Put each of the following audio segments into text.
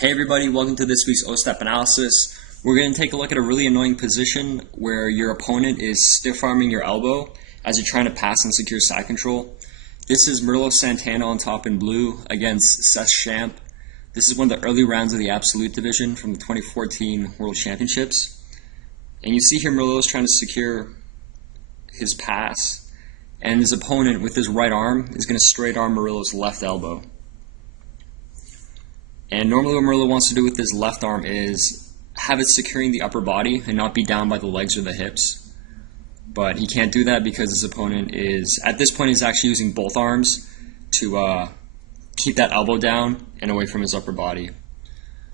Hey everybody, welcome to this week's O-Step analysis. We're going to take a look at a really annoying position where your opponent is stiff-arming your elbow as you're trying to pass and secure side control. This is Murilo Santana on top in blue against Seth Champ. This is one of the early rounds of the Absolute Division from the 2014 World Championships. And you see here Murilo is trying to secure his pass, and his opponent with his right arm is going to straight arm Murilo's left elbow. And normally what Murilo wants to do with his left arm is have it securing the upper body and not be down by the legs or the hips. But he can't do that because his opponent is, at this point, he's actually using both arms to keep that elbow down and away from his upper body.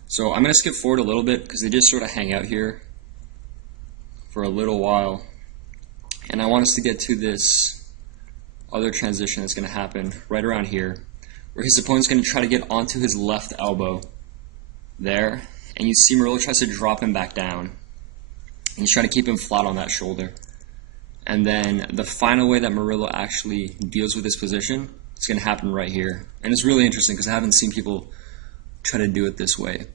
So I'm going to skip forward a little bit because they just sort of hang out here for a little while. And I want us to get to this other transition that's going to happen right around here, where his opponent's going to try to get onto his left elbow there, and you see Murilo tries to drop him back down, and he's trying to keep him flat on that shoulder. And then the final way that Murilo actually deals with this position is going to happen right here. And it's really interesting because I haven't seen people try to do it this way.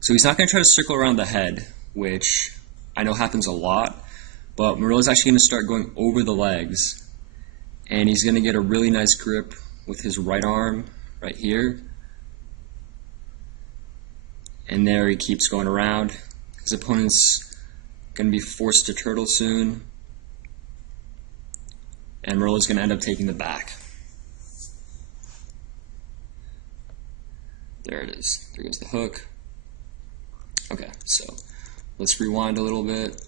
So he's not going to try to circle around the head, which I know happens a lot, but Murilo's actually going to start going over the legs, and he's going to get a really nice grip with his right arm right here, and there he keeps going around. His opponent's going to be forced to turtle soon, and Murilo's going to end up taking the back. There it is. There goes the hook. Okay, so let's rewind a little bit.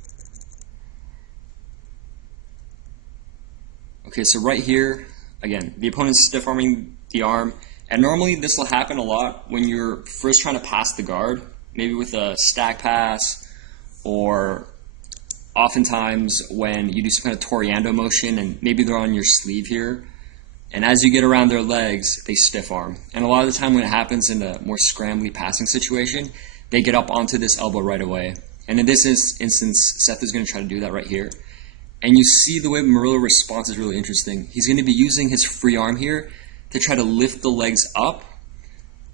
Okay, so right here, again, the opponent's stiff-arming the arm, and normally this will happen a lot when you're first trying to pass the guard, maybe with a stack pass, or oftentimes when you do some kind of Toriando motion and maybe they're on your sleeve here, and as you get around their legs, they stiff arm. And a lot of the time when it happens in a more scrambly passing situation, they get up onto this elbow right away. And in this instance, Seth is going to try to do that right here. And you see the way Murilo responds is really interesting. He's going to be using his free arm here to try to lift the legs up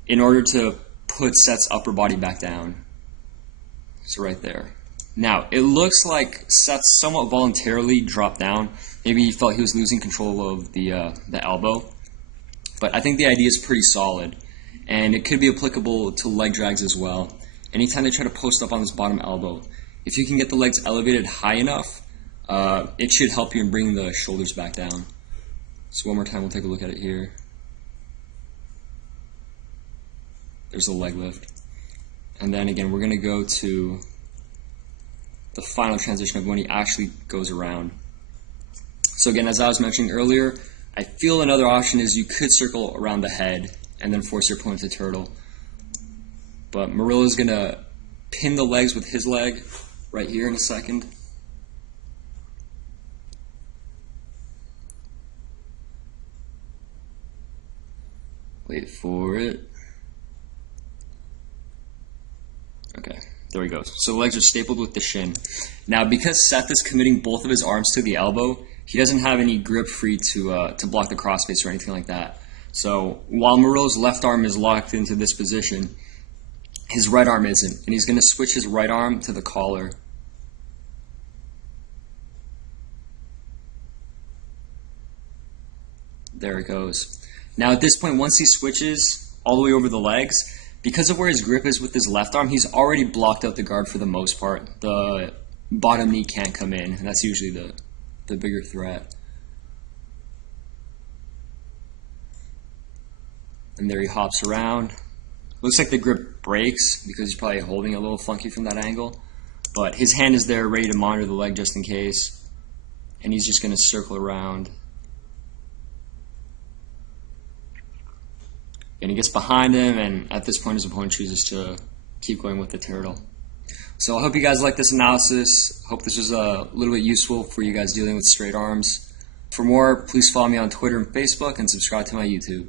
in order to put Seth's upper body back down. So right there. Now, it looks like Seth somewhat voluntarily dropped down. Maybe he felt he was losing control of the elbow. But I think the idea is pretty solid, and it could be applicable to leg drags as well. Anytime they try to post up on this bottom elbow, if you can get the legs elevated high enough, it should help you in bringing the shoulders back down. So one more time, we'll take a look at it here. There's the leg lift. And then again, we're going to go to the final transition of when he actually goes around. So again, as I was mentioning earlier, I feel another option is you could circle around the head and then force your opponent to turtle. But Murilo is going to pin the legs with his leg right here in a second. Wait for it. Okay, there he goes. So the legs are stapled with the shin. Now, because Seth is committing both of his arms to the elbow, he doesn't have any grip free to block the crossface or anything like that. So while Murilo's left arm is locked into this position, his right arm isn't, and he's going to switch his right arm to the collar. There it goes. Now at this point, once he switches all the way over the legs, because of where his grip is with his left arm, he's already blocked out the guard for the most part. The bottom knee can't come in, and that's usually the bigger threat. And there he hops around. Looks like the grip breaks because he's probably holding a little funky from that angle. But his hand is there ready to monitor the leg just in case. And he's just going to circle around. And he gets behind him, and at this point his opponent chooses to keep going with the turtle. So I hope you guys like this analysis. Hope this was a little bit useful for you guys dealing with straight arms. For more, please follow me on Twitter and Facebook and subscribe to my YouTube.